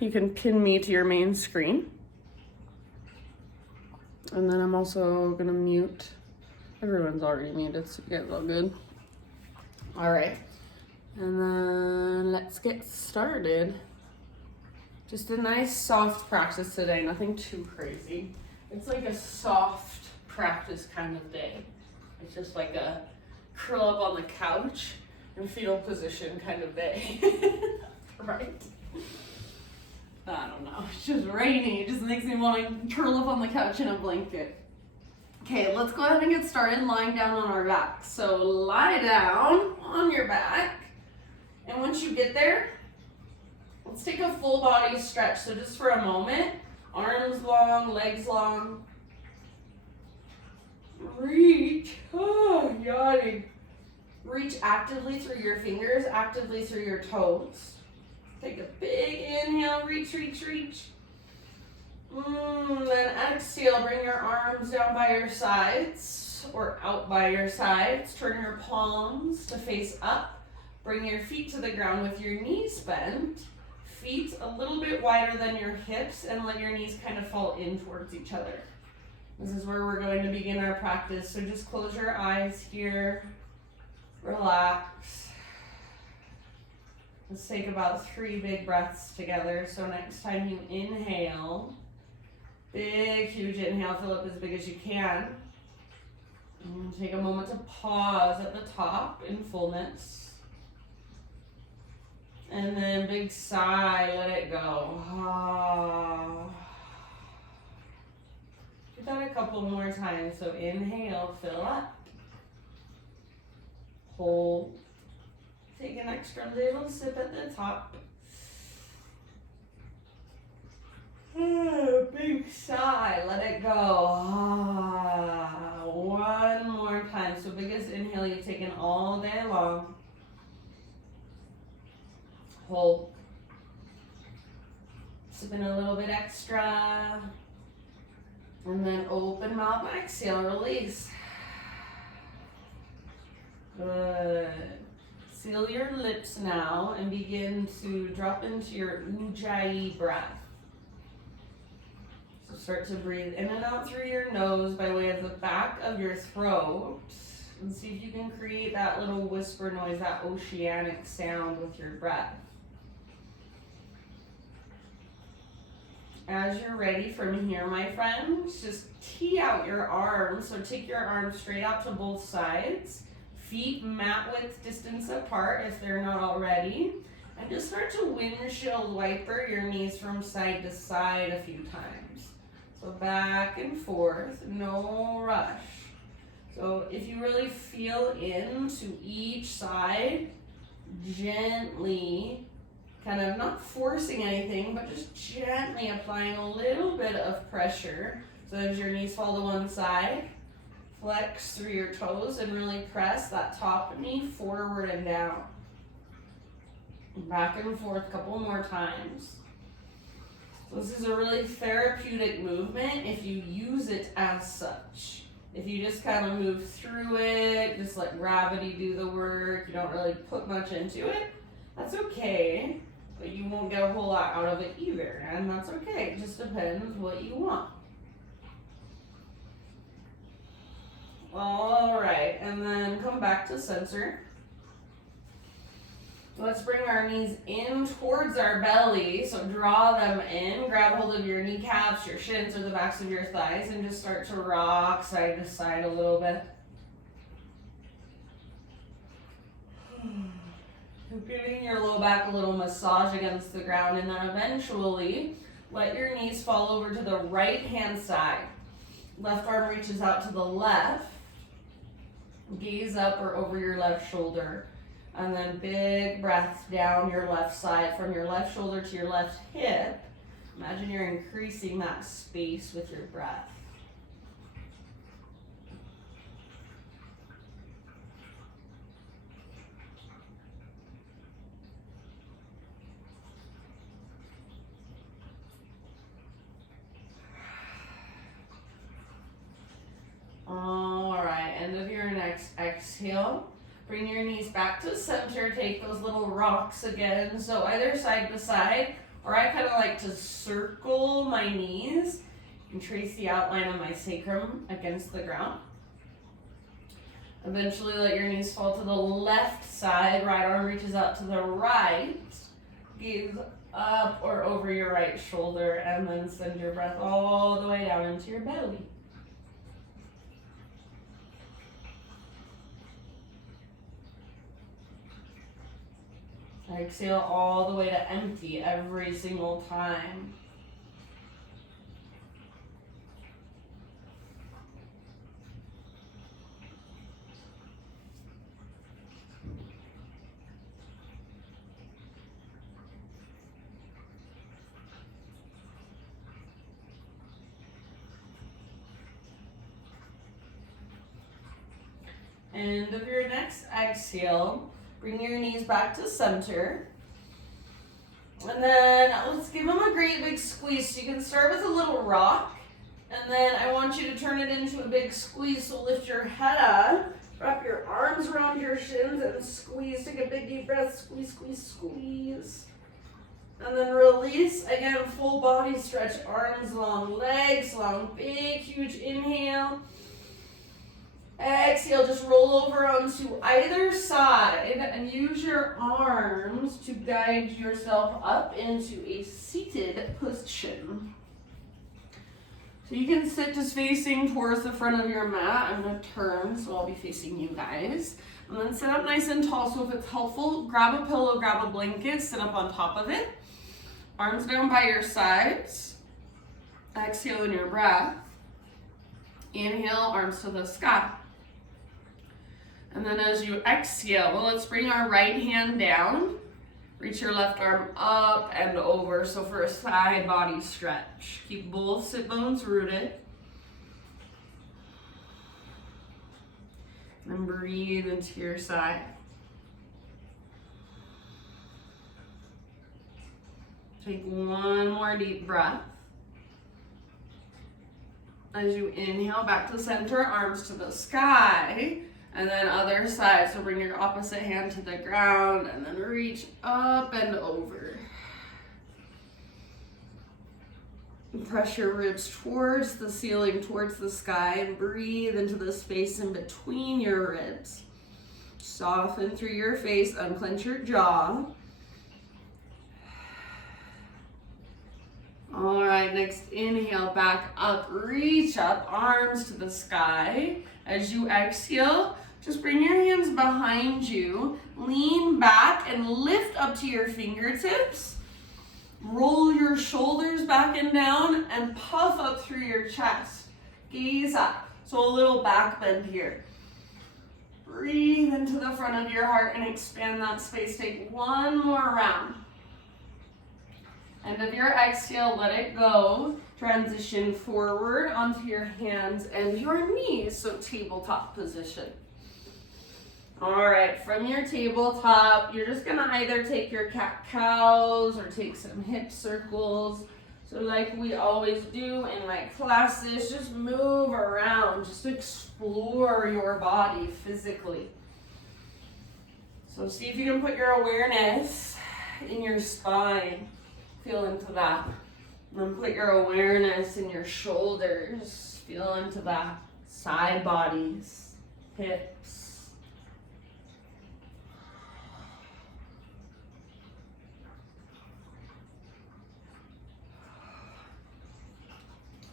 you can pin me to your main screen. And then I'm also gonna mute. Everyone's already muted, so you guys all good. All right, and then let's get started. Just a nice soft practice today, nothing too crazy. It's like a soft practice kind of day. It's just like a curl up on the couch in fetal position kind of day, right? I don't know, it's just rainy. It just makes me want to curl up on the couch in a blanket. Okay, let's go ahead and get started lying down on our back. So lie down on your back, and once you get there, let's take a full body stretch. So just for a moment, arms long, legs long. Reach, yawning. Reach actively through your fingers, actively through your toes. Take a big inhale, reach, reach, reach. Then exhale, bring your arms down by your sides or out by your sides. Turn your palms to face up. Bring your feet to the ground with your knees bent. Feet a little bit wider than your hips, and let your knees kind of fall in towards each other. This is where we're going to begin our practice. So just close your eyes here. Relax. Let's take about 3 big breaths together. So next time you inhale, big, huge inhale, fill up as big as you can. And take a moment to pause at the top in fullness. And then big sigh, let it go. Do that a couple more times. So inhale, fill up. Hold. Take an extra little sip at the top. Big sigh, let it go. One more time. So biggest inhale you've taken all day long. Hold. Sip in a little bit extra. And then open mouth, exhale, release. Good. Seal your lips now and begin to drop into your Ujjayi breath. So start to breathe in and out through your nose by way of the back of your throat. And see if you can create that little whisper noise, that oceanic sound with your breath. As you're ready from here, my friends, just tee out your arms. So take your arms straight out to both sides. Feet mat width distance apart if they're not already. And just start to windshield wiper your knees from side to side a few times. So back and forth, no rush. So if you really feel into each side, gently, kind of not forcing anything, but just gently applying a little bit of pressure. So as your knees fall to one side, flex through your toes and really press that top knee forward and down. Back and forth a couple more times. So this is a really therapeutic movement if you use it as such. If you just kind of move through it, just let gravity do the work, you don't really put much into it, that's okay. But you won't get a whole lot out of it either, and that's okay. It just depends what you want. All right, and then come back to center. Let's bring our knees in towards our belly. So draw them in, grab hold of your kneecaps, your shins, or the backs of your thighs, and just start to rock side to side a little bit. Giving your low back a little massage against the ground, and then eventually let your knees fall over to the right hand side. Left arm reaches out to the left. Gaze up or over your left shoulder. And then big breaths down your left side from your left shoulder to your left hip. Imagine you're increasing that space with your breath. All right, end of your next exhale. Bring your knees back to center. Take those little rocks again. So either side to side, Or I kind of like to circle my knees and trace the outline of my sacrum against the ground. Eventually let your knees fall to the left side, right arm reaches out to the right, gaze up or over your right shoulder, and then send your breath all the way down into your belly. Exhale all the way to empty every single time. End of your next exhale, bring your knees back to center. And then let's give them a great big squeeze. So you can start with a little rock, and then I want you to turn it into a big squeeze. So lift your head up, wrap your arms around your shins, and squeeze. Take a big deep breath, squeeze, squeeze, squeeze. And then release, again, full body stretch, arms long, legs long, big, huge inhale. Exhale, just roll over onto either side and use your arms to guide yourself up into a seated position. So you can sit just facing towards the front of your mat. I'm going to turn, so I'll be facing you guys. And then sit up nice and tall. So if it's helpful, grab a pillow, grab a blanket, sit up on top of it. Arms down by your sides. Exhale in your breath. Inhale, arms to the sky. And then as you exhale, well, let's bring our right hand down. Reach your left arm up and over. So for a side body stretch. Keep both sit bones rooted. And breathe into your side. Take one more deep breath. As you inhale back to center, arms to the sky. And then other side, so bring your opposite hand to the ground and then reach up and over. Press your ribs towards the ceiling, towards the sky, and breathe into the space in between your ribs. Soften through your face, unclench your jaw. All right, next inhale, back up, reach up, arms to the sky. As you exhale, just bring your hands behind you, lean back and lift up to your fingertips. Roll your shoulders back and down and puff up through your chest. Gaze up, so a little back bend here. Breathe into the front of your heart and expand that space. Take one more round. End of your exhale, let it go. Transition forward onto your hands and your knees, so tabletop position. All right, from your tabletop, you're just gonna either take your cat-cows or take some hip circles. So like we always do in my classes, just move around, just explore your body physically. So see if you can put your awareness in your spine. Feel into that. And then put your awareness in your shoulders. Feel into that. Side bodies, hips.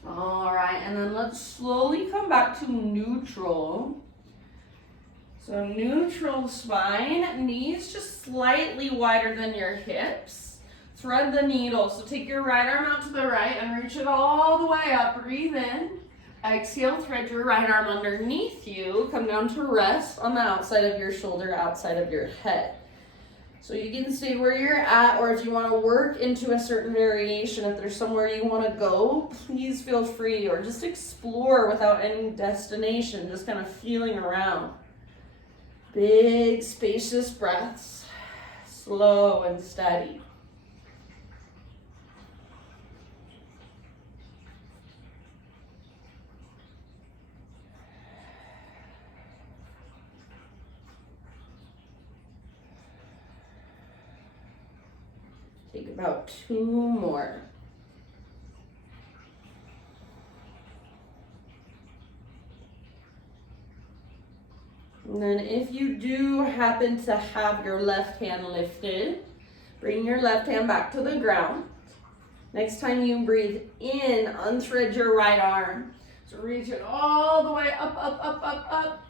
All right, and then let's slowly come back to neutral. So neutral spine, knees just slightly wider than your hips. Thread the needle, so take your right arm out to the right and reach it all the way up. Breathe in. Exhale, thread your right arm underneath you. Come down to rest on the outside of your shoulder, outside of your head. So you can stay where you're at, or if you want to work into a certain variation, if there's somewhere you want to go, please feel free, or just explore without any destination, just kind of feeling around. Big, spacious breaths, slow and steady. Take about 2 more. And then if you do happen to have your left hand lifted, bring your left hand back to the ground. Next time you breathe in, unthread your right arm. So reach it all the way up, up, up, up, up.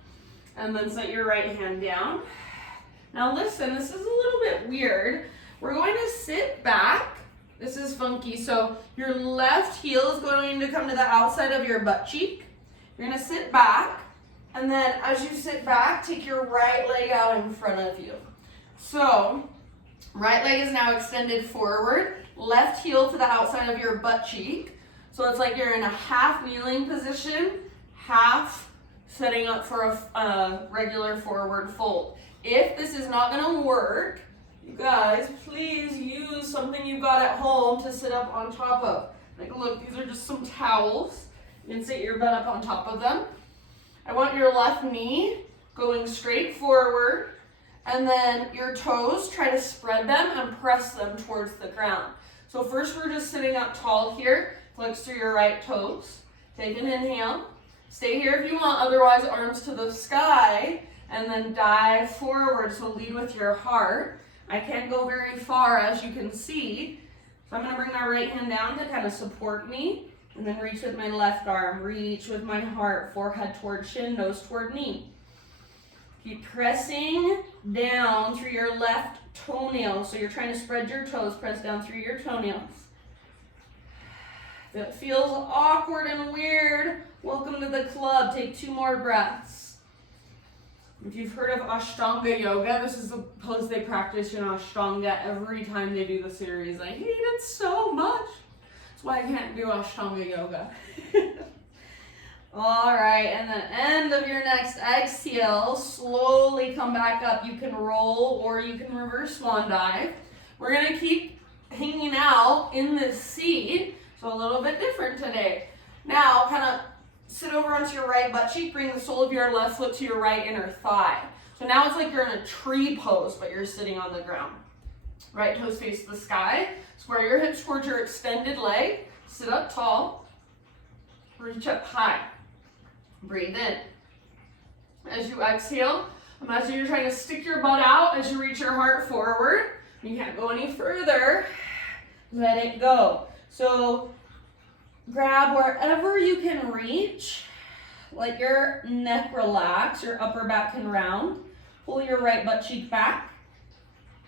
And then set your right hand down. Now listen, this is a little bit weird. We're going to sit back. This is funky. So your left heel is going to come to the outside of your butt cheek. You're going to sit back. And then as you sit back, take your right leg out in front of you. So right leg is now extended forward. Left heel to the outside of your butt cheek. So it's like you're in a half kneeling position, half setting up for a regular forward fold. If this is not going to work, you guys, please use something you got at home to sit up on top of. Like, look, these are just some towels. You can sit your butt up on top of them. I want your left knee going straight forward, and then your toes, try to spread them and press them towards the ground. So first we're just sitting up tall here. Flex through your right toes. Take an inhale. Stay here if you want, otherwise arms to the sky, and then dive forward. So lead with your heart. I can't go very far, as you can see. So I'm going to bring my right hand down to kind of support me. And then reach with my left arm, reach with my heart, forehead toward shin, nose toward knee. Keep pressing down through your left toenail. So you're trying to spread your toes, press down through your toenails. If it feels awkward and weird, welcome to the club. Take 2 more breaths. If you've heard of Ashtanga yoga, this is the pose they practice in Ashtanga every time they do the series. I hate it so much. That's why I can't do Ashtanga yoga. All right, and then end of your next exhale, slowly come back up. You can roll or you can reverse swan dive. We're gonna keep hanging out in this seat, so a little bit different today. Now, kind of sit over onto your right butt cheek, bring the sole of your left foot to your right inner thigh. So now it's like you're in a tree pose, but you're sitting on the ground. Right toes face the sky. Square your hips towards your extended leg. Sit up tall. Reach up high. Breathe in. As you exhale, imagine you're trying to stick your butt out as you reach your heart forward. You can't go any further. Let it go. So grab wherever you can reach. Let your neck relax. Your upper back can round. Pull your right butt cheek back.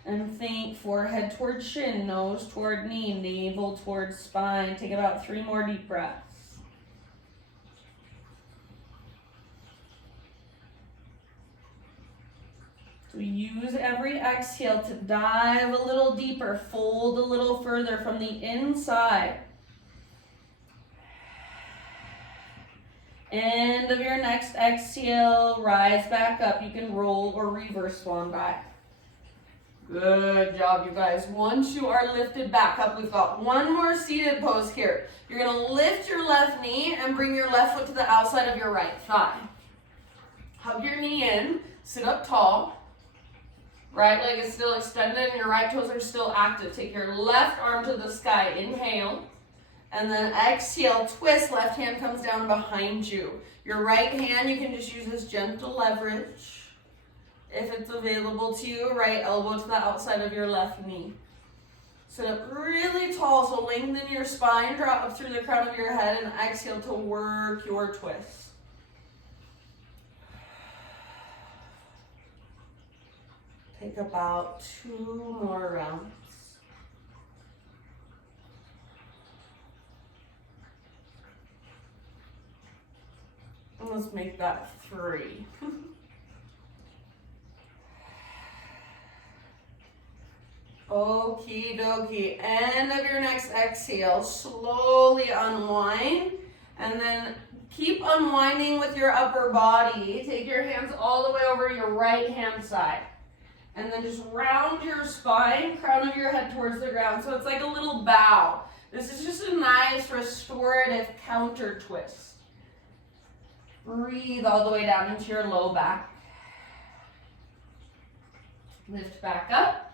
And think forehead toward shin, nose toward knee, navel toward spine. Take about 3 more deep breaths. So use every exhale to dive a little deeper, fold a little further from the inside. End of your next exhale, rise back up. You can roll or reverse swan dive. Good job, you guys. Once you are lifted back up, we've got 1 more seated pose here. You're going to lift your left knee and bring your left foot to the outside of your right thigh. Hug your knee in, sit up tall. Right leg is still extended and your right toes are still active. Take your left arm to the sky. Inhale. And then exhale, twist. Left hand comes down behind you. Your right hand you can just use as gentle leverage. If it's available to you, right elbow to the outside of your left knee. Sit up really tall, so lengthen your spine, draw up through the crown of your head, and exhale to work your twist. Take about 2 more rounds. And let's make that 3. Okie dokie. End of your next exhale. Slowly unwind. And then keep unwinding with your upper body. Take your hands all the way over your right hand side. And then just round your spine, crown of your head towards the ground. So it's like a little bow. This is just a nice restorative counter twist. Breathe all the way down into your low back. Lift back up.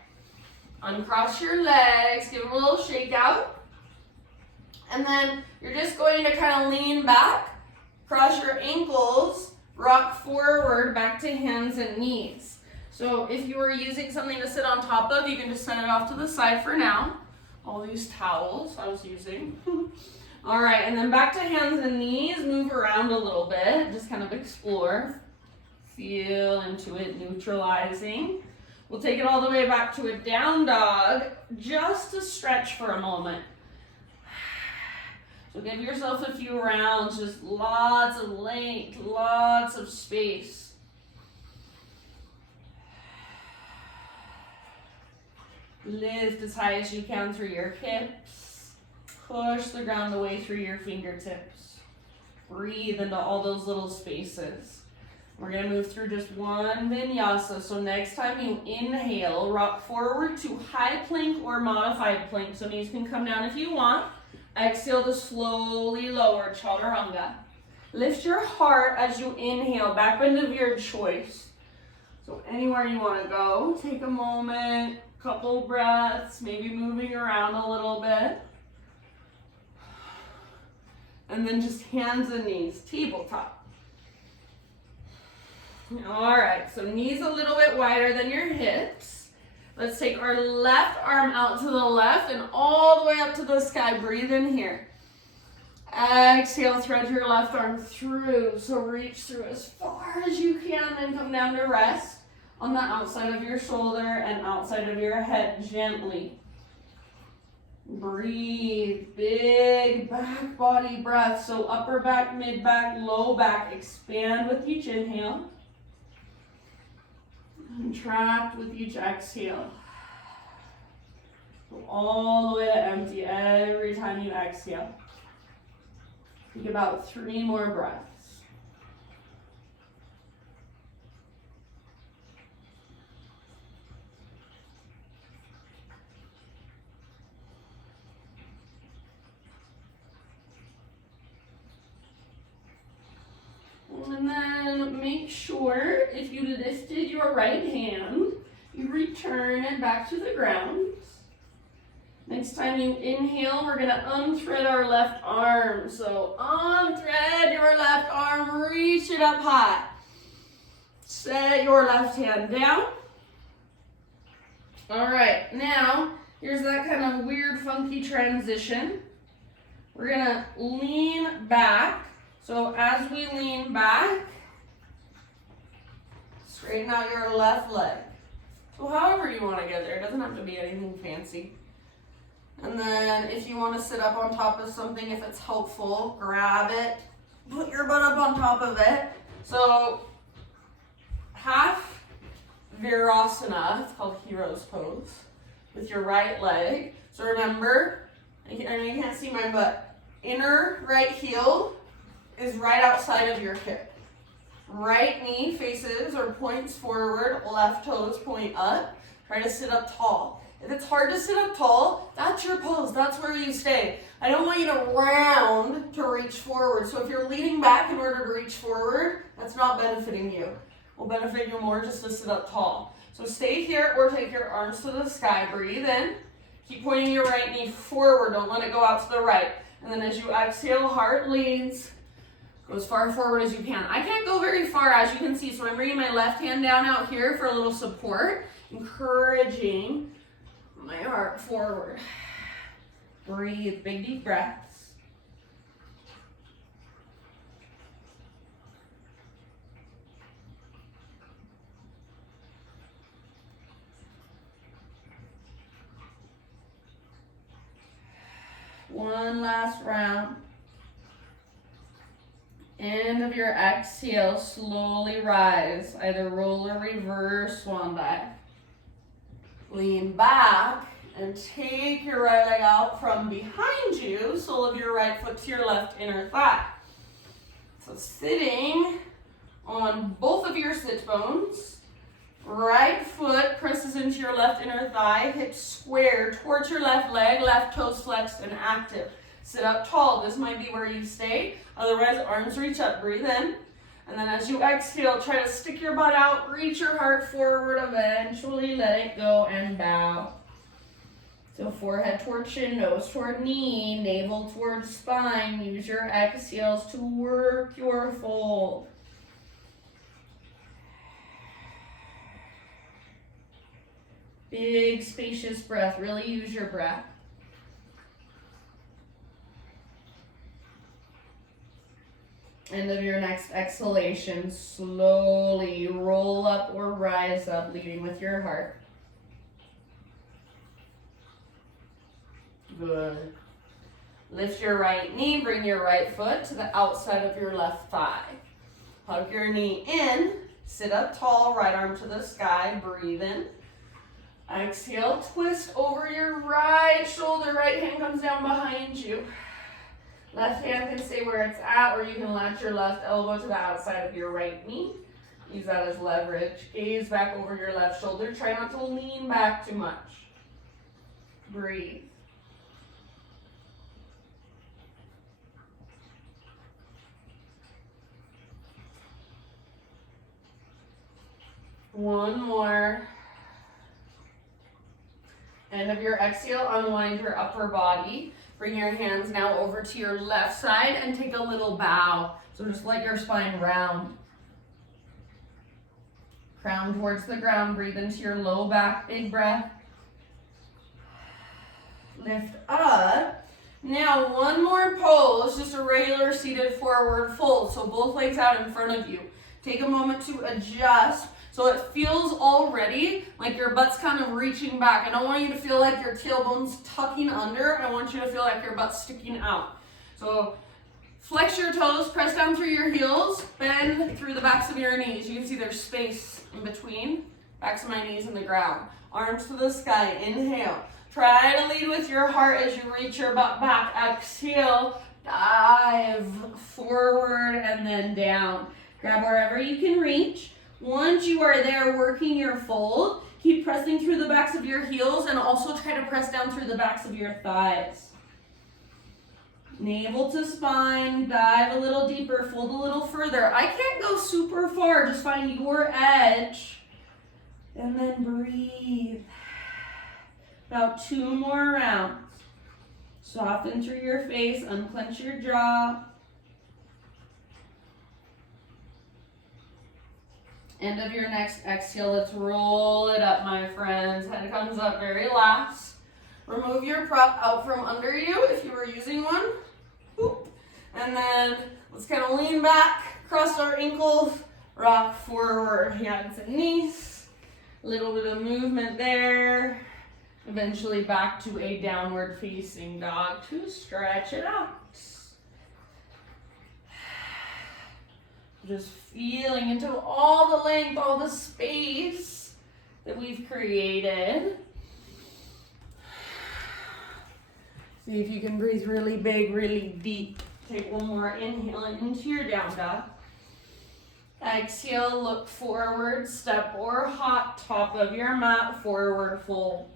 Uncross your legs, give them a little shake out. And then you're just going to kind of lean back, cross your ankles, rock forward back to hands and knees. So if you were using something to sit on top of, you can just set it off to the side for now. All these towels I was using. All right, and then back to hands and knees, move around a little bit, just kind of explore. Feel into it, neutralizing. We'll take it all the way back to a down dog, just to stretch for a moment. So give yourself a few rounds, just lots of length, lots of space. Lift as high as you can through your hips. Push the ground away through your fingertips. Breathe into all those little spaces. We're going to move through just one vinyasa. So next time you inhale, rock forward to high plank or modified plank. So knees can come down if you want. Exhale to slowly lower, chaturanga. Lift your heart as you inhale, back bend of your choice. So anywhere you want to go, take a moment, couple breaths, maybe moving around a little bit. And then just hands and knees, tabletop. All right, so knees a little bit wider than your hips. Let's take our left arm out to the left and all the way up to the sky. Breathe in here. Exhale, thread your left arm through. So reach through as far as you can, then come down to rest on the outside of your shoulder and outside of your head gently. Breathe, big back body breath. So upper back, mid back, low back. Expand with each inhale. Contract with each exhale. Go all the way to empty every time you exhale. Take about 3 more breaths. And then make sure if you lifted your right hand, you return it back to the ground. Next time you inhale, we're going to unthread our left arm. So unthread your left arm, reach it up high. Set your left hand down. All right, now here's that kind of weird, funky transition. We're going to lean back. So as we lean back, straighten out your left leg. So however you want to get there, it doesn't have to be anything fancy. And then if you want to sit up on top of something, if it's helpful, grab it, put your butt up on top of it. So half Virasana, it's called Hero's Pose, with your right leg. So remember, I know you can't see my butt, inner right heel is right outside of your hip. Right knee faces or points forward, left toes point up. Try to sit up tall. If it's hard to sit up tall, that's your pose. That's where you stay. I don't want you to round to reach forward. So if you're leaning back in order to reach forward, that's not benefiting you. It will benefit you more just to sit up tall. So stay here or take your arms to the sky. Breathe in. Keep pointing your right knee forward. Don't let it go out to the right. And then as you exhale, heart leads. Go as far forward as you can. I can't go very far, as you can see, so I'm bringing my left hand down out here for a little support, encouraging my heart forward. Breathe, big deep breaths. One last round. End of your exhale, slowly rise. Either roll or reverse swan dive. Lean back and take your right leg out from behind you, sole of your right foot to your left inner thigh. So sitting on both of your sit bones, right foot presses into your left inner thigh, hips square towards your left leg, left toes flexed and active. Sit up tall. This might be where you stay. Otherwise, arms reach up. Breathe in. And then as you exhale, try to stick your butt out. Reach your heart forward. Eventually, let it go and bow. So forehead toward chin, nose toward knee, navel towards spine. Use your exhales to work your fold. Big, spacious breath. Really use your breath. End of your next exhalation, slowly roll up or rise up, leading with your heart. Good. Lift your right knee, bring your right foot to the outside of your left thigh. Hug your knee in, sit up tall, right arm to the sky, breathe in. Exhale, twist over your right shoulder, right hand comes down behind you. Left hand can stay where it's at, or you can latch your left elbow to the outside of your right knee. Use that as leverage. Gaze back over your left shoulder. Try not to lean back too much. Breathe. One more. End of your exhale, unwind your upper body. Bring your hands now over to your left side and take a little bow. So just let your spine round. Crown towards the ground. Breathe into your low back. Big breath. Lift up. Now one more pose, just a regular seated forward fold. So both legs out in front of you. Take a moment to adjust. So it feels already like your butt's kind of reaching back. I don't want you to feel like your tailbone's tucking under. I want you to feel like your butt's sticking out. So flex your toes, press down through your heels, bend through the backs of your knees. You can see there's space in between. Backs of my knees and the ground. Arms to the sky, inhale. Try to lead with your heart as you reach your butt back. Exhale, dive forward and then down. Grab wherever you can reach. Once you are there working your fold, keep pressing through the backs of your heels and also try to press down through the backs of your thighs. Navel to spine, dive a little deeper, fold a little further. I can't go super far, just find your edge. And then breathe. About 2 more rounds. Soften through your face, unclench your jaw. End of your next exhale, let's roll it up, my friends. Head comes up very last. Remove your prop out from under you if you were using one. Boop. And then let's kind of lean back, cross our ankles, rock forward, hands and knees. A little bit of movement there. Eventually back to a downward facing dog to stretch it out. Just feeling into all the length, all the space that we've created. See if you can breathe really big, really deep. Take one more inhale into your down dog. Exhale, look forward, step or hop, top of your mat, forward fold.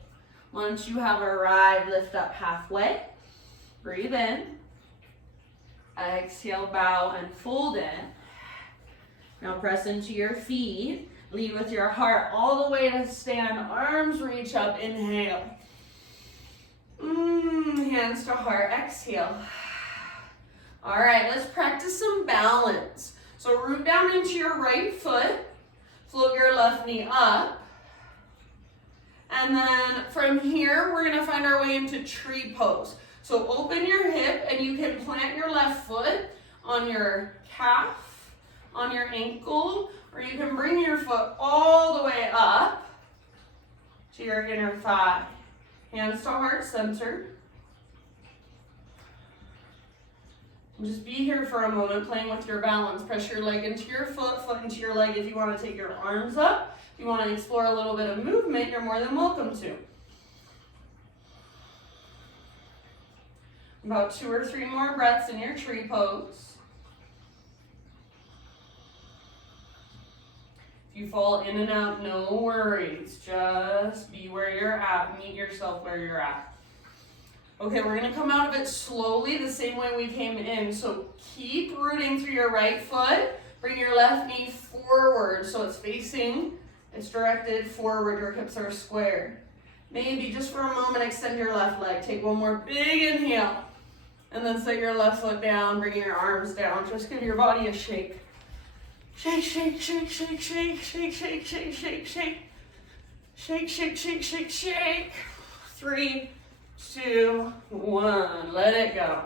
Once you have arrived, lift up halfway. Breathe in. Exhale, bow and fold in. Now press into your feet. Lead with your heart all the way to stand. Arms reach up. Inhale. Hands to heart. Exhale. All right, let's practice some balance. So root down into your right foot. Float your left knee up. And then from here, we're going to find our way into tree pose. So open your hip and you can plant your left foot on your calf, on your ankle, or you can bring your foot all the way up to your inner thigh. Hands to heart center. Just be here for a moment playing with your balance. Press your leg into your foot, foot into your leg if you want to take your arms up. If you want to explore a little bit of movement, you're more than welcome to. About 2 or 3 more breaths in your tree pose. If you fall in and out, no worries. Just be where you're at. Meet yourself where you're at. Okay, we're going to come out of it slowly, the same way we came in. So keep rooting through your right foot. Bring your left knee forward so it's facing, it's directed forward. Your hips are square. Maybe just for a moment, extend your left leg. Take one more big inhale. And then set your left foot down, bring your arms down. Just give your body a shake. Shake, shake, shake, shake, shake, shake, shake, shake, shake, shake. Shake, shake, shake, shake, shake. 3, 2, 1. Let it go.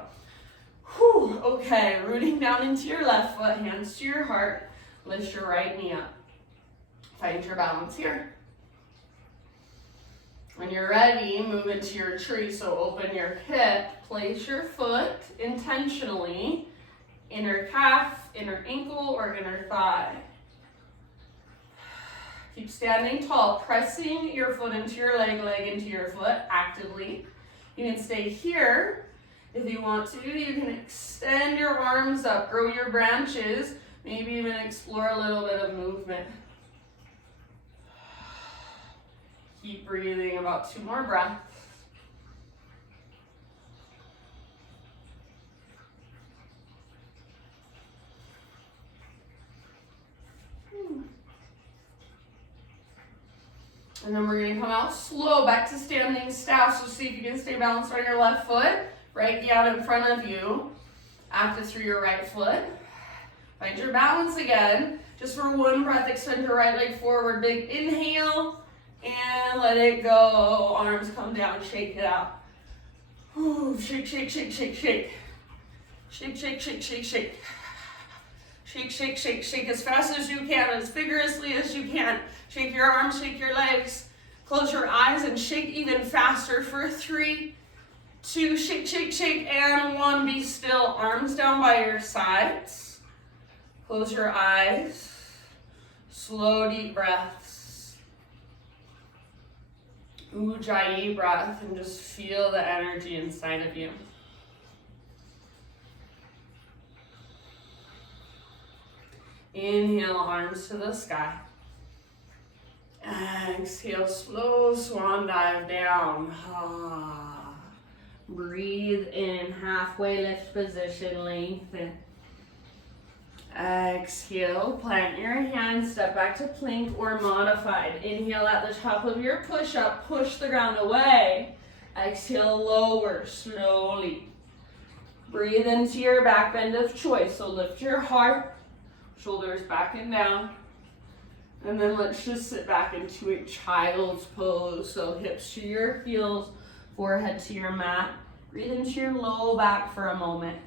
Whew. Okay, rooting down into your left foot, hands to your heart. Lift your right knee up. Find your balance here. When you're ready, move into your tree. So open your hip, place your foot intentionally, inner calf, inner ankle, or inner thigh. Keep standing tall, pressing your foot into your leg into your foot actively. You can stay here if you want to. You can extend your arms up, grow your branches, maybe even explore a little bit of movement. Keep breathing, about 2 more breaths. And then we're going to come out slow, back to standing staff. So see if you can stay balanced on your left foot. Right knee out in front of you. Active through your right foot. Find your balance again. Just for 1 breath, extend your right leg forward. Big inhale. And let it go. Arms come down, shake it out. Ooh, shake, shake, shake, shake, shake. Shake, shake, shake, shake, shake. Shake, shake, shake, shake as fast as you can, as vigorously as you can. Shake your arms, shake your legs. Close your eyes and shake even faster for 3, 2, shake, shake, shake, and 1. Be still. Arms down by your sides. Close your eyes. Slow, deep breaths. Ujjayi breath, and just feel the energy inside of you. Inhale, arms to the sky. Exhale, slow swan dive down. Breathe in, halfway lift position, lengthen. Exhale, plant your hands, step back to plank or modified. Inhale at the top of your push-up, push the ground away. Exhale, lower slowly. Breathe into your back bend of choice. So lift your heart, shoulders back and down. And then let's just sit back into a child's pose. So hips to your heels, forehead to your mat. Breathe into your low back for a moment.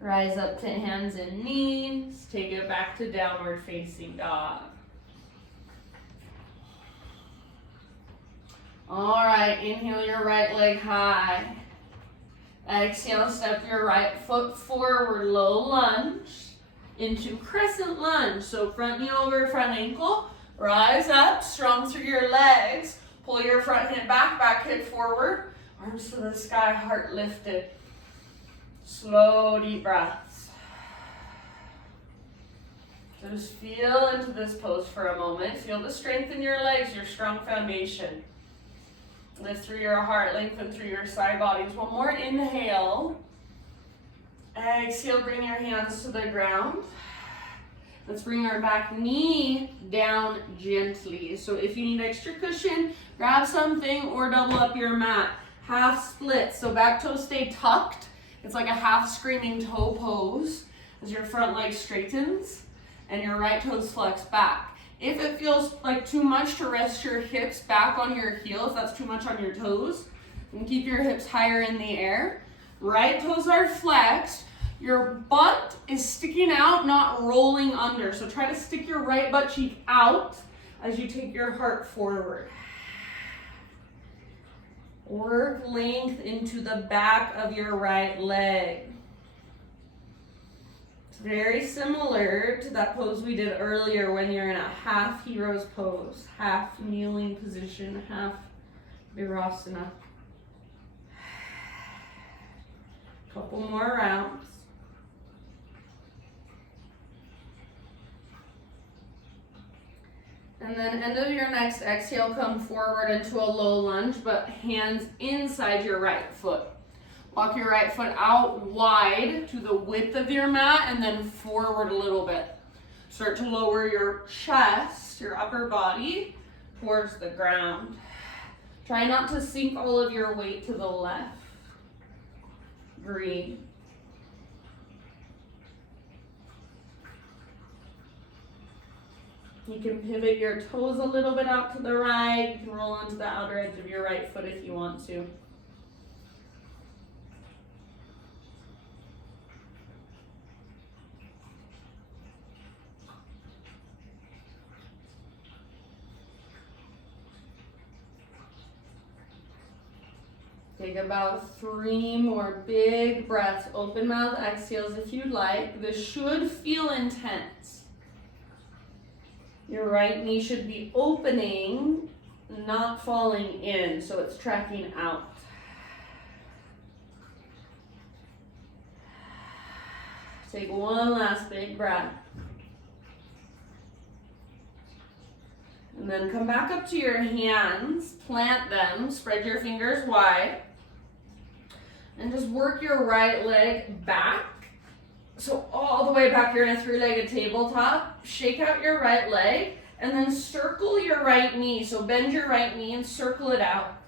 Rise up to hands and knees. Take it back to downward facing dog. All right, inhale your right leg high. Exhale, step your right foot forward, low lunge into Crescent Lunge. So front knee over front ankle. Rise up, strong through your legs. Pull your front hip back, back hip forward. Arms to the sky, heart lifted. Slow, deep breaths. So just feel into this pose for a moment. Feel the strength in your legs, your strong foundation. Lift through your heart, lengthen through your side bodies. 1 more inhale. Exhale, bring your hands to the ground. Let's bring our back knee down gently. So if you need extra cushion, grab something or double up your mat. Half split, so back toes stay tucked. It's like a half screaming toe pose as your front leg straightens and your right toes flex back. If it feels like too much to rest your hips back on your heel, if that's too much on your toes, then keep your hips higher in the air. Right toes are flexed. Your butt is sticking out, not rolling under. So try to stick your right butt cheek out as you take your heart forward. Work length into the back of your right leg. It's very similar to that pose we did earlier when you're in a half hero's pose, half kneeling position, half Virasana. Couple more rounds. And then end of your next exhale, come forward into a low lunge, but hands inside your right foot. Walk your right foot out wide to the width of your mat and then forward a little bit. Start to lower your chest, your upper body, towards the ground. Try not to sink all of your weight to the left. Breathe. You can pivot your toes a little bit out to the right. You can roll onto the outer edge of your right foot if you want to. Take about 3 more big breaths. Open mouth exhales if you'd like. This should feel intense. Your right knee should be opening, not falling in, so it's tracking out. Take one last big breath. And then come back up to your hands, plant them, spread your fingers wide. And just work your right leg back. So all the way back, you're in a 3-legged tabletop. Shake out your right leg and then circle your right knee. So bend your right knee and circle it out.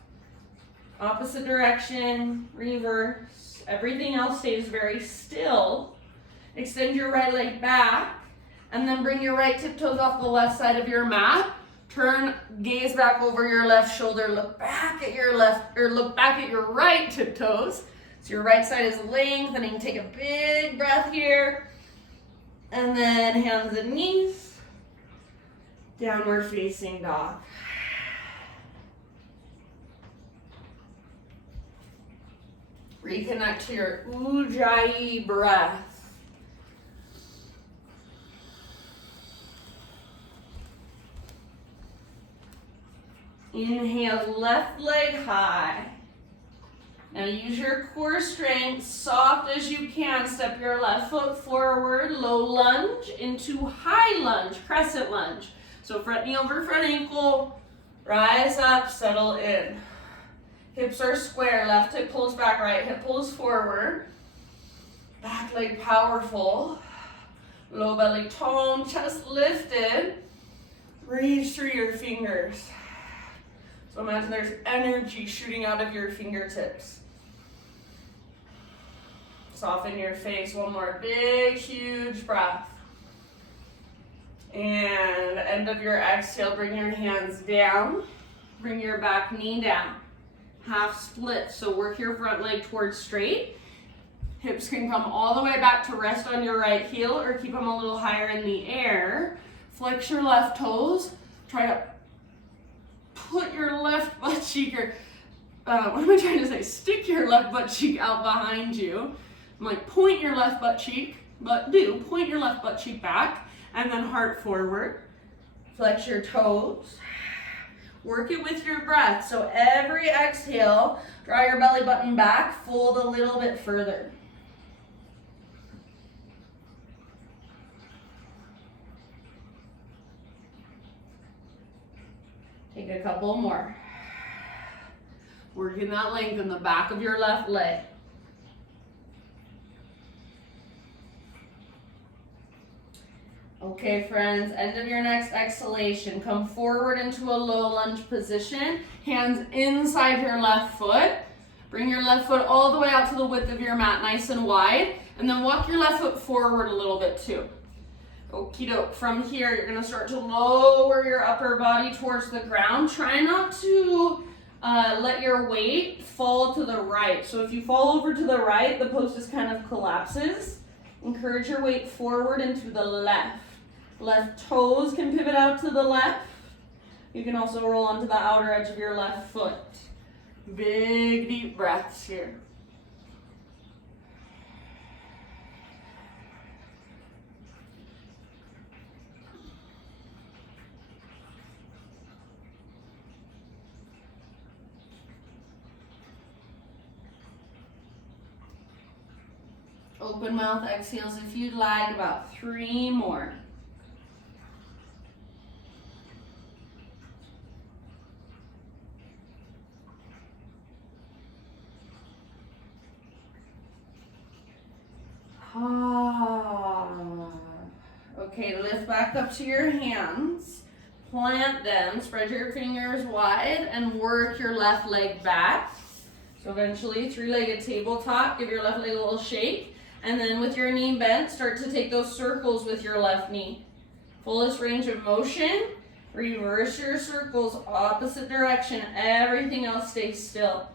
Opposite direction, reverse. Everything else stays very still. Extend your right leg back and then bring your right tiptoes off the left side of your mat. Turn, gaze back over your left shoulder, look back at your left, or look back at your right tiptoes. So your right side is lengthening. Take a big breath here. And then hands and knees. Downward facing dog. Reconnect to your Ujjayi breath. Inhale, left leg high. Now use your core strength, soft as you can. Step your left foot forward, low lunge into high lunge, crescent lunge. So front knee over front ankle, rise up, settle in. Hips are square, left hip pulls back, right hip pulls forward. Back leg powerful. Low belly tone, chest lifted. Reach through your fingers. So imagine there's energy shooting out of your fingertips. Soften your face. One more big, huge breath. And end of your exhale, bring your hands down. Bring your back knee down. Half split. So work your front leg towards straight. Hips can come all the way back to rest on your right heel or keep them a little higher in the air. Flex your left toes. Try to put your left butt cheek, or what am I trying to say? Stick your left butt cheek out behind you. I'm like, point your left butt cheek, but point your left butt cheek back, and then heart forward. Flex your toes. Work it with your breath. So every exhale, draw your belly button back, fold a little bit further. Take a couple more. Working that length in the back of your left leg. Okay, friends, end of your next exhalation. Come forward into a low lunge position. Hands inside your left foot. Bring your left foot all the way out to the width of your mat, nice and wide. And then walk your left foot forward a little bit too. Okie doke. From here, you're going to start to lower your upper body towards the ground. Try not to let your weight fall to the right. So if you fall over to the right, the pose just kind of collapses. Encourage your weight forward and to the left. Left toes can pivot out to the left. You can also roll onto the outer edge of your left foot. Big, deep breaths here. Open mouth exhales if you'd like, about 3 more. Okay, lift back up to your hands. Plant them, spread your fingers wide and work your left leg back. So eventually, three-legged tabletop, give your left leg a little shake. And then with your knee bent, start to take those circles with your left knee. Fullest range of motion, reverse your circles, opposite direction. Everything else stays still.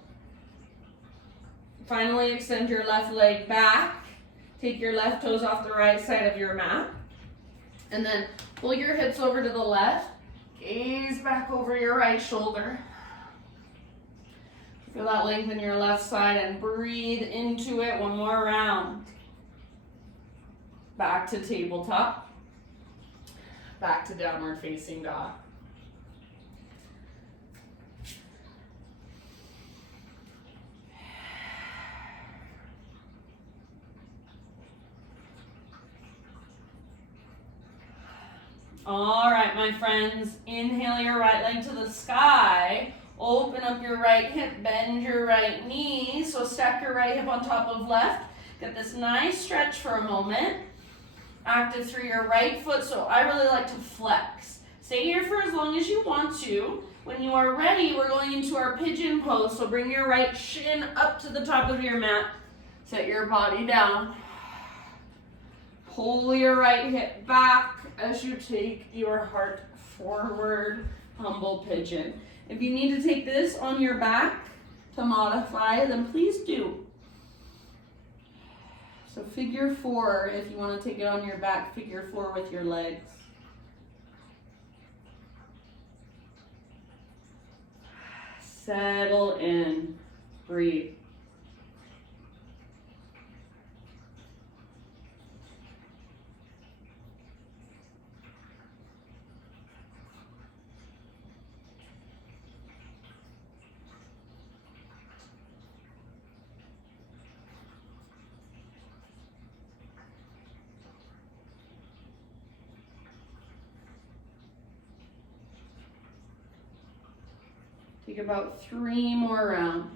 Finally, extend your left leg back. Take your left toes off the right side of your mat. And then pull your hips over to the left. Gaze back over your right shoulder. Feel that length in your left side and breathe into it. One more round. Back to tabletop. Back to downward facing dog. All right, my friends, inhale your right leg to the sky. Open up your right hip, bend your right knee. So stack your right hip on top of left. Get this nice stretch for a moment. Active through your right foot, so I really like to flex. Stay here for as long as you want to. When you are ready, we're going into our pigeon pose. So bring your right shin up to the top of your mat. Set your body down. Pull your right hip back as you take your heart forward, humble pigeon. If you need to take this on your back to modify, then please do. So figure four, if you want to take it on your back, figure four with your legs. Settle in, breathe. Take about 3 more rounds.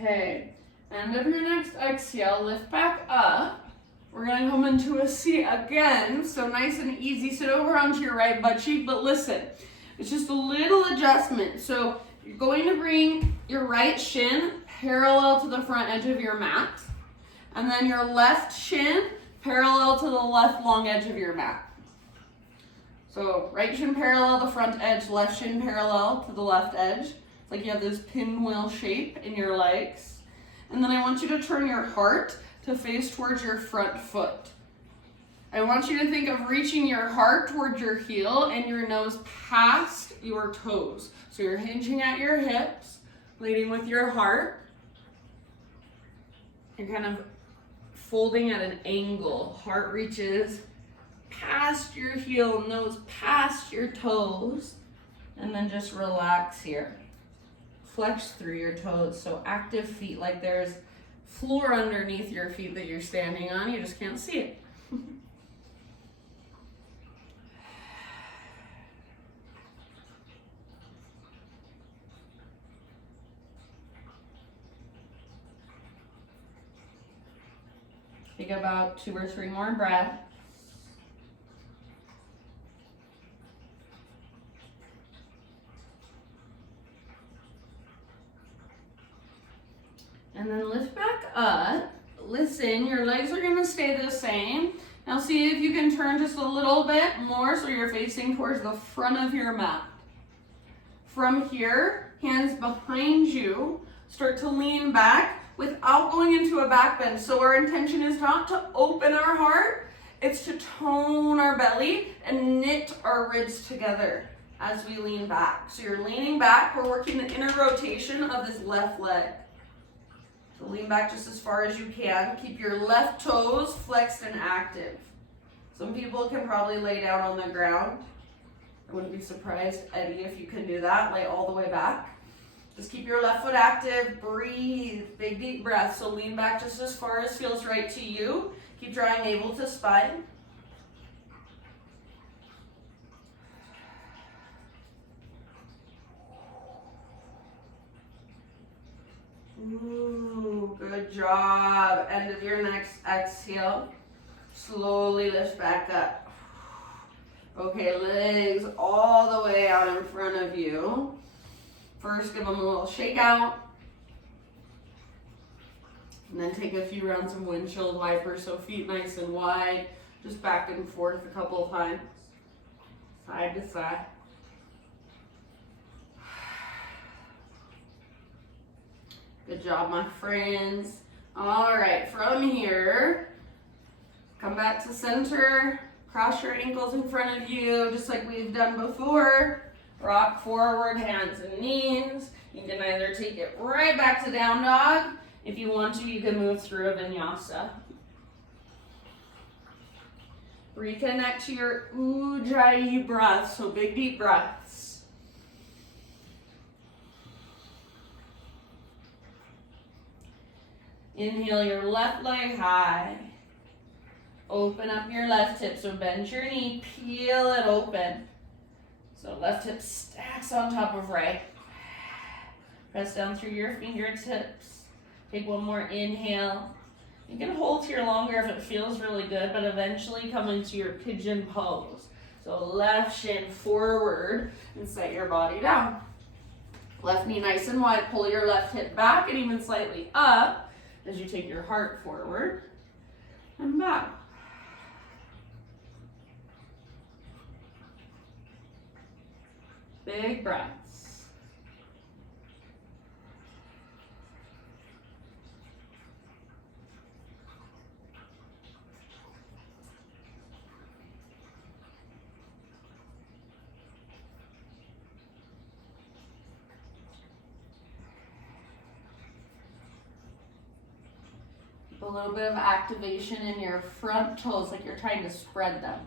Okay, end of your next exhale, lift back up. We're going to come into a seat again, so nice and easy. Sit over onto your right butt cheek, but listen, it's just a little adjustment. So you're going to bring your right shin parallel to the front edge of your mat, and then your left shin parallel to the left long edge of your mat. So right shin parallel the front edge, left shin parallel to the left edge. It's like you have this pinwheel shape in your legs. And then I want you to turn your heart to face towards your front foot. I want you to think of reaching your heart towards your heel and your nose past your toes. So you're hinging at your hips, leading with your heart. You're kind of folding at an angle. Heart reaches past your heel, nose past your toes, and then just relax here. Flex through your toes. So active feet, like there's floor underneath your feet that you're standing on. You just can't see it. Take about 2 or 3 more breaths. And then lift back up. Listen, your legs are going to stay the same. Now see if you can turn just a little bit more so you're facing towards the front of your mat. From here, hands behind you, start to lean back without going into a back bend. So our intention is not to open our heart, it's to tone our belly and knit our ribs together as we lean back. So you're leaning back, we're working the inner rotation of this left leg. So lean back just as far as you can. Keep your left toes flexed and active. Some people can probably lay down on the ground. I wouldn't be surprised, Eddie, if you can do that. Lay all the way back. Just keep your left foot active, breathe, big deep breath. So lean back just as far as feels right to you. Keep drawing navel to spine. Ooh, good job. End of your next exhale. Slowly lift back up. Okay, legs all the way out in front of you. First, give them a little shake out. And then take a few rounds of windshield wiper, so feet nice and wide. Just back and forth a couple of times. Side to side. Good job, my friends. All right, from here, come back to center. Cross your ankles in front of you, just like we've done before. Rock forward, hands and knees. You can either take it right back to down dog. If you want to, you can move through a vinyasa. Reconnect to your ujjayi breath, so big deep breaths. Inhale your left leg high. Open up your left hip, so bend your knee, peel it open. So left hip stacks on top of right. Press down through your fingertips. Take one more inhale. You can hold here longer if it feels really good, but eventually come into your pigeon pose. So left shin forward and set your body down. Left knee nice and wide, pull your left hip back and even slightly up as you take your heart forward and back. Big breaths. A little bit of activation in your front toes, like you're trying to spread them.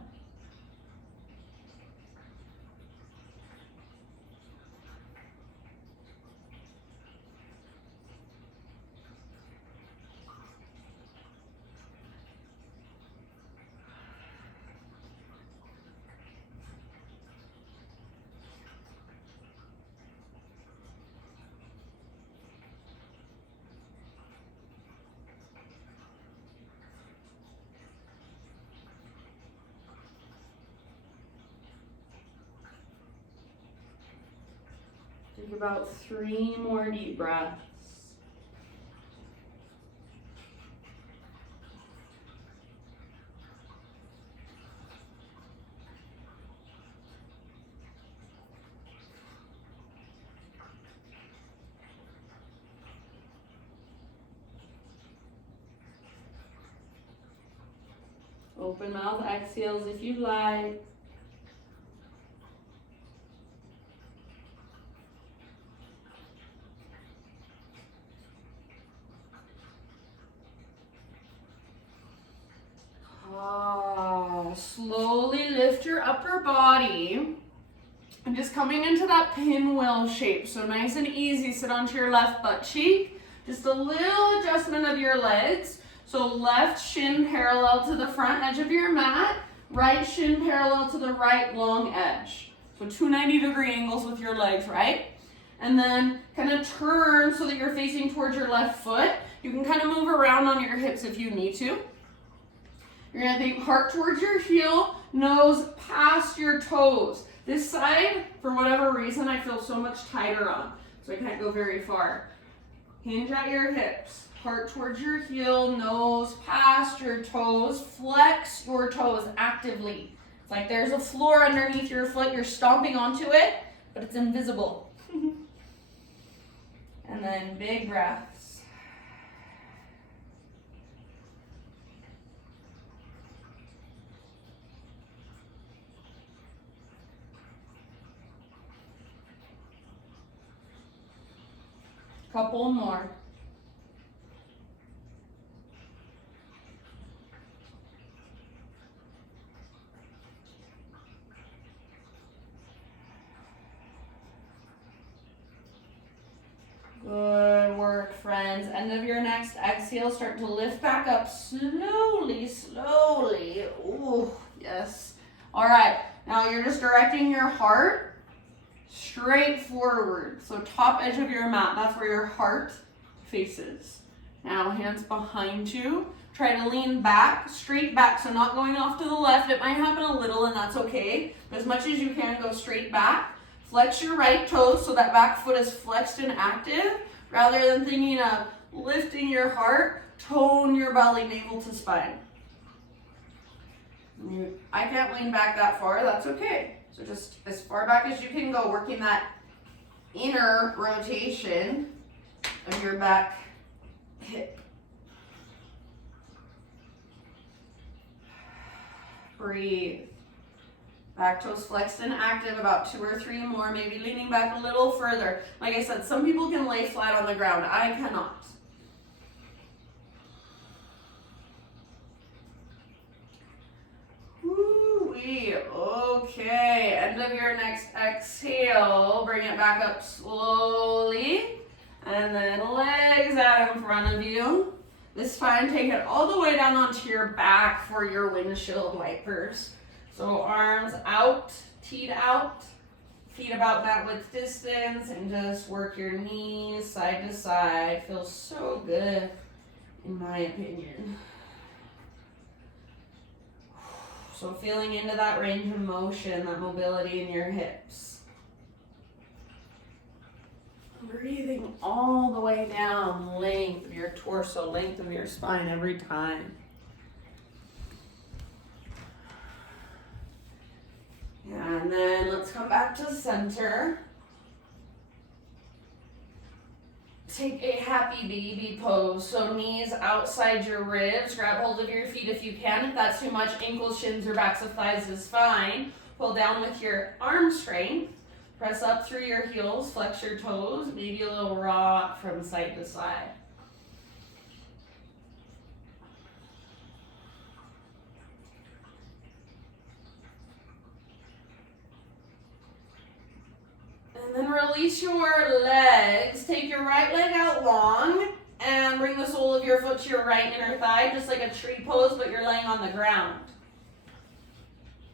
Take about 3 more deep breaths. Open mouth exhales if you like. Slowly lift your upper body and just coming into that pinwheel shape. So nice and easy, sit onto your left butt cheek. Just a little adjustment of your legs. So left shin parallel to the front edge of your mat, right shin parallel to the right long edge. So 290-degree angles with your legs, right? And then kind of turn so that you're facing towards your left foot. You can kind of move around on your hips if you need to. You're gonna think heart towards your heel, nose past your toes. This side, for whatever reason, I feel so much tighter on, so I can't go very far. Hinge at your hips, heart towards your heel, nose past your toes. Flex your toes actively. It's like there's a floor underneath your foot, you're stomping onto it, but it's invisible. And then big breaths. Couple more. friends. End of your next exhale, start to lift back up slowly, slowly. Ooh, yes. All right, now you're just directing your heart straight forward. So top edge of your mat, that's where your heart faces. Now hands behind you. Try to lean back, straight back, so not going off to the left. It might happen a little and that's okay. As much as you can, go straight back. Flex your right toes so that back foot is flexed and active. Rather than thinking of lifting your heart, tone your belly, navel to spine. I can't lean back that far, that's okay. So just as far back as you can go, working that inner rotation of your back hip. Breathe. Back toes flexed and active, about 2 or 3 more, maybe leaning back a little further. Like I said, some people can lay flat on the ground. I cannot. Woo-wee. Okay, end of your next exhale. Bring it back up slowly. And then legs out in front of you. This time, take it all the way down onto your back for your windshield wipers. So arms out, teed out, feet about that width distance, and just work your knees side to side. Feels so good, in my opinion. So feeling into that range of motion, that mobility in your hips. Breathing all the way down, length of your torso, length of your spine every time. And then let's come back to center. Take a happy baby pose. So knees outside your ribs. Grab hold of your feet if you can. If that's too much, ankles, shins, or backs of thighs is fine. Pull down with your arm strength. Press up through your heels, flex your toes, maybe a little rock from side to side. And then release your legs. Take your right leg out long and bring the sole of your foot to your right inner thigh, just like a tree pose, but you're laying on the ground.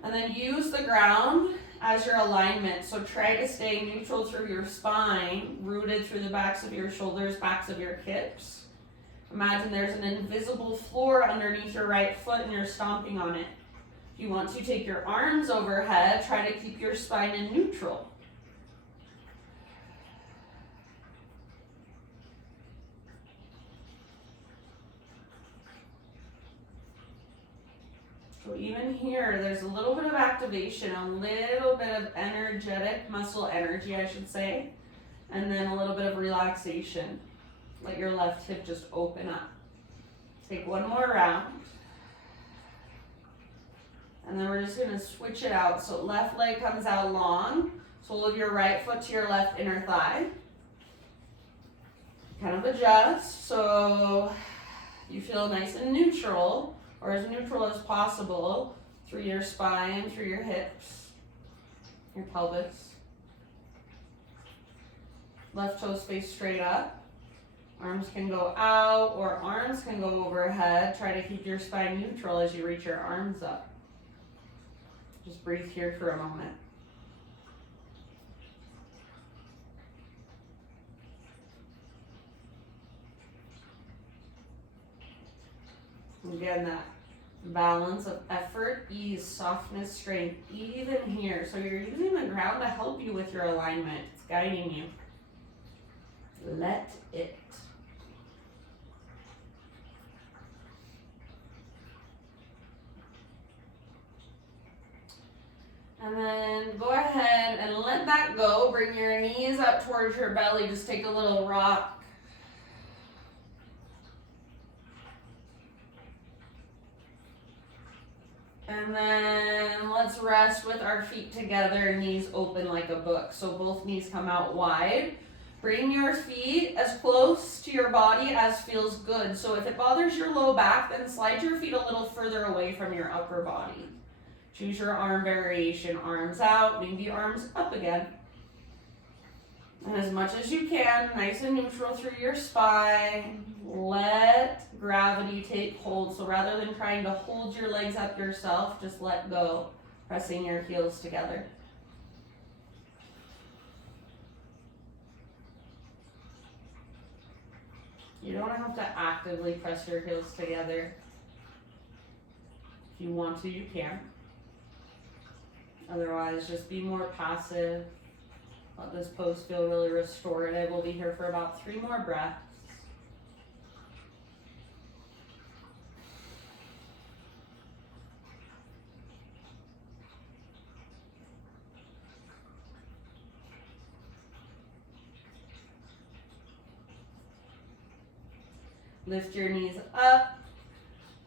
And then use the ground as your alignment. So try to stay neutral through your spine, rooted through the backs of your shoulders, backs of your hips. Imagine there's an invisible floor underneath your right foot and you're stomping on it. If you want to take your arms overhead, try to keep your spine in neutral. So even here, there's a little bit of activation, a little bit of energetic, muscle energy, I should say, and then a little bit of relaxation. Let your left hip just open up. Take one more round. And then we're just gonna switch it out. So left leg comes out long, sole of your right foot to your left inner thigh. Kind of adjust so you feel nice and neutral, or as neutral as possible, through your spine, through your hips, your pelvis. Left toes face straight up. Arms can go out or arms can go overhead. Try to keep your spine neutral as you reach your arms up. Just breathe here for a moment. Again, that balance of effort, ease, softness, strength, even here. So you're using the ground to help you with your alignment. It's guiding you. Let it. And then go ahead and let that go. Bring your knees up towards your belly. Just take a little rock. And then let's rest with our feet together, knees open like a book. So both knees come out wide. Bring your feet as close to your body as feels good. So if it bothers your low back, then slide your feet a little further away from your upper body. Choose your arm variation, arms out, maybe arms up again. And as much as you can, nice and neutral through your spine, let gravity take hold. So rather than trying to hold your legs up yourself, just let go, pressing your heels together. You don't have to actively press your heels together. If you want to, you can. Otherwise, just be more passive. Let this pose feel really restorative. We'll be here for about 3 more breaths. Lift your knees up.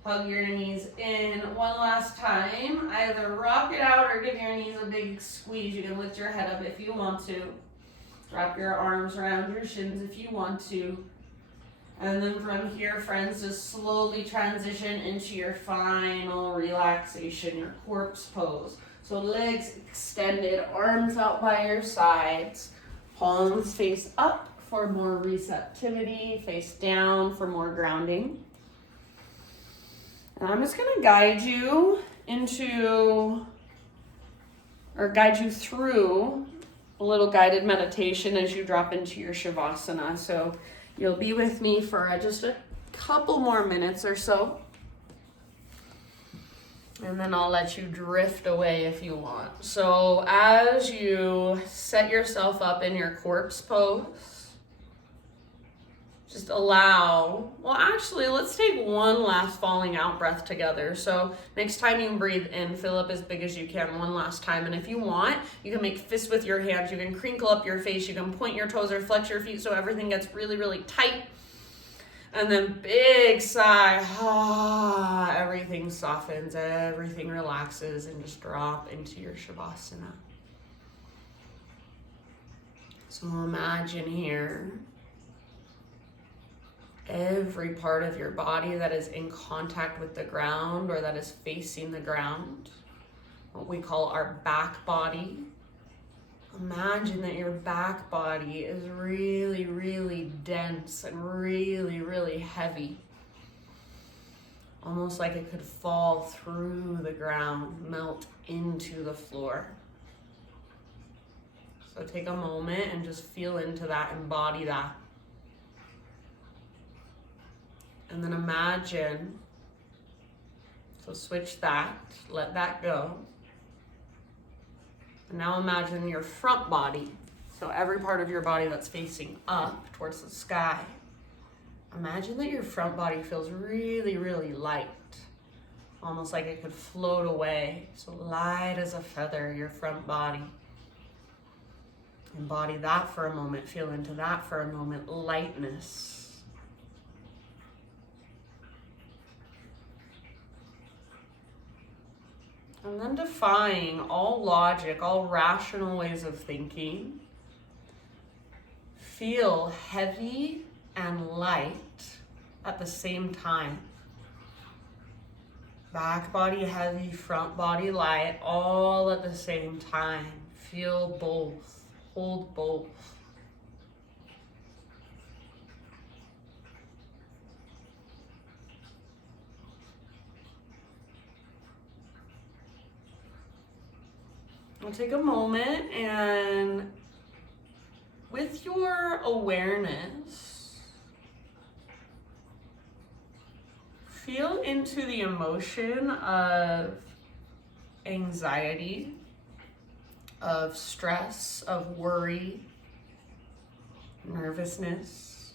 Hug your knees in one last time. Either rock it out or give your knees a big squeeze. You can lift your head up if you want to. Wrap your arms around your shins if you want to. And then from here, friends, just slowly transition into your final relaxation, your corpse pose. So legs extended, arms out by your sides, palms face up for more receptivity, face down for more grounding. And I'm just going to guide you through a little guided meditation as you drop into your Shavasana. So you'll be with me for just a couple more minutes or so. And then I'll let you drift away if you want. So as you set yourself up in your corpse pose, just allow, well, actually, let's take one last falling out breath together. So next time you breathe in, fill up as big as you can one last time. And if you want, you can make fists with your hands. You can crinkle up your face. You can point your toes or flex your feet so everything gets really, really tight. And then big sigh. Everything softens, everything relaxes, and just drop into your Shavasana. So imagine here every part of your body that is in contact with the ground or that is facing the ground, what we call our back body. Imagine that your back body is really, really dense and really, really heavy. Almost like it could fall through the ground, melt into the floor. So take a moment and just feel into that, embody that. And then imagine, so switch that, let that go. And now imagine your front body, so every part of your body that's facing up towards the sky. Imagine that your front body feels really, really light, almost like it could float away. So light as a feather, your front body. Embody that for a moment, feel into that for a moment, lightness. And then defying all logic, all rational ways of thinking. Feel heavy and light at the same time. Back body heavy, front body light, all at the same time. Feel both, hold both. I'll take a moment and with your awareness, feel into the emotion of anxiety, of stress, of worry, nervousness.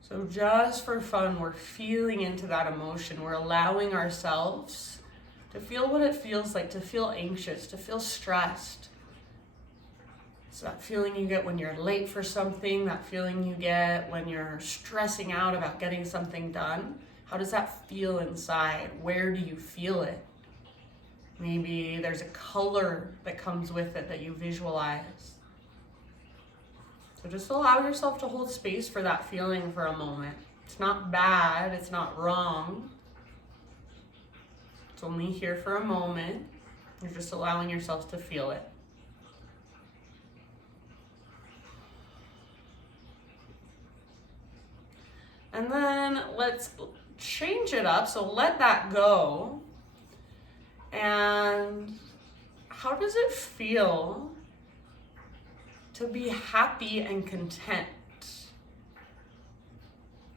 So just for fun, we're feeling into that emotion. We're allowing ourselves to feel what it feels like to feel anxious, to feel stressed. It's that feeling you get when you're late for something, that feeling you get when you're stressing out about getting something done. How does that feel inside? Where do you feel it? Maybe there's a color that comes with it that you visualize. So just allow yourself to hold space for that feeling for a moment. It's not bad, it's not wrong. It's only here for a moment. You're just allowing yourself to feel it. And then let's change it up. So let that go. And how does it feel to be happy and content?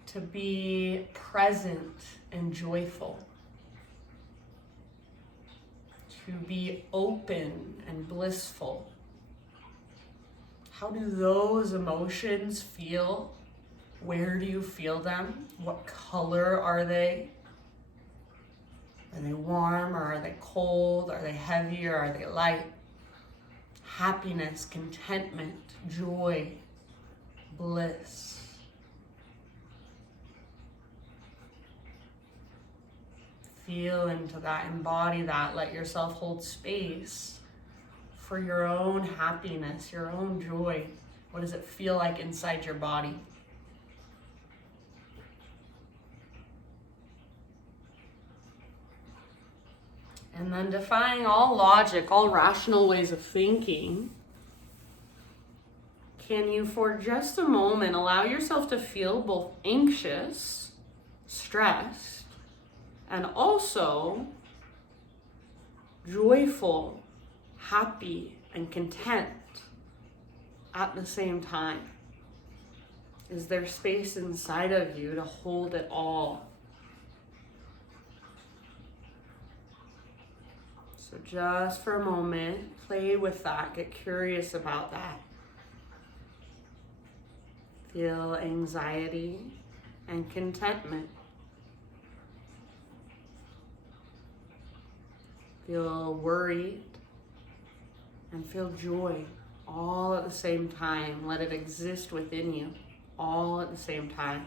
To be present and joyful? To be open and blissful? How do those emotions feel? Where do you feel them? What color are they? Are they warm or are they cold? Are they heavy or are they light? Happiness, contentment, joy, bliss. Feel into that, embody that, let yourself hold space for your own happiness, your own joy. What does it feel like inside your body? And then defying all logic, all rational ways of thinking, can you for just a moment allow yourself to feel both anxious, stressed, and also joyful, happy, and content at the same time? Is there space inside of you to hold it all? So just for a moment, play with that, get curious about that. Feel anxiety and contentment. Feel worried and feel joy all at the same time. Let it exist within you all at the same time.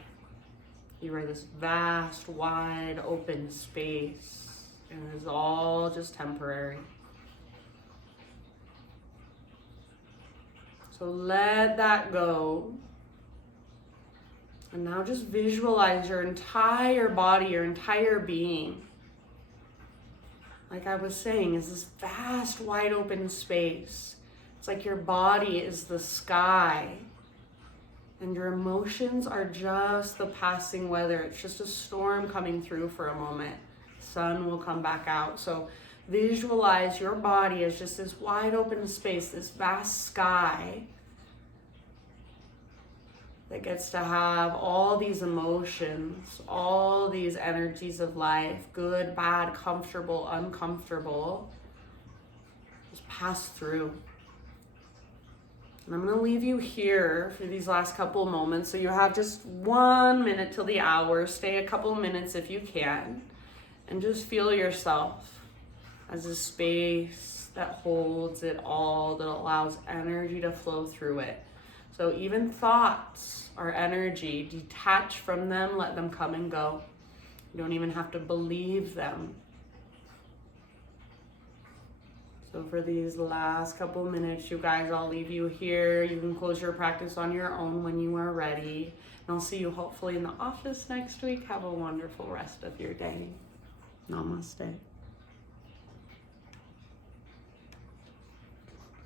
You are this vast, wide, open space. And it is all just temporary. So let that go. And now just visualize your entire body, your entire being. Like I was saying, is this vast, wide open space. It's like your body is the sky. And your emotions are just the passing weather. It's just a storm coming through for a moment. Sun will come back out. So visualize your body as just this wide open space, this vast sky that gets to have all these emotions, all these energies of life, good, bad, comfortable, uncomfortable, just pass through. And I'm going to leave you here for these last couple moments. So you have just 1 minute till the hour. Stay a couple minutes if you can. And just feel yourself as a space that holds it all, that allows energy to flow through it. So even thoughts are energy. Detach from them, let them come and go. You don't even have to believe them. So for these last couple minutes, you guys, I'll leave you here. You can close your practice on your own when you are ready. And I'll see you hopefully in the office next week. Have a wonderful rest of your day. Namaste.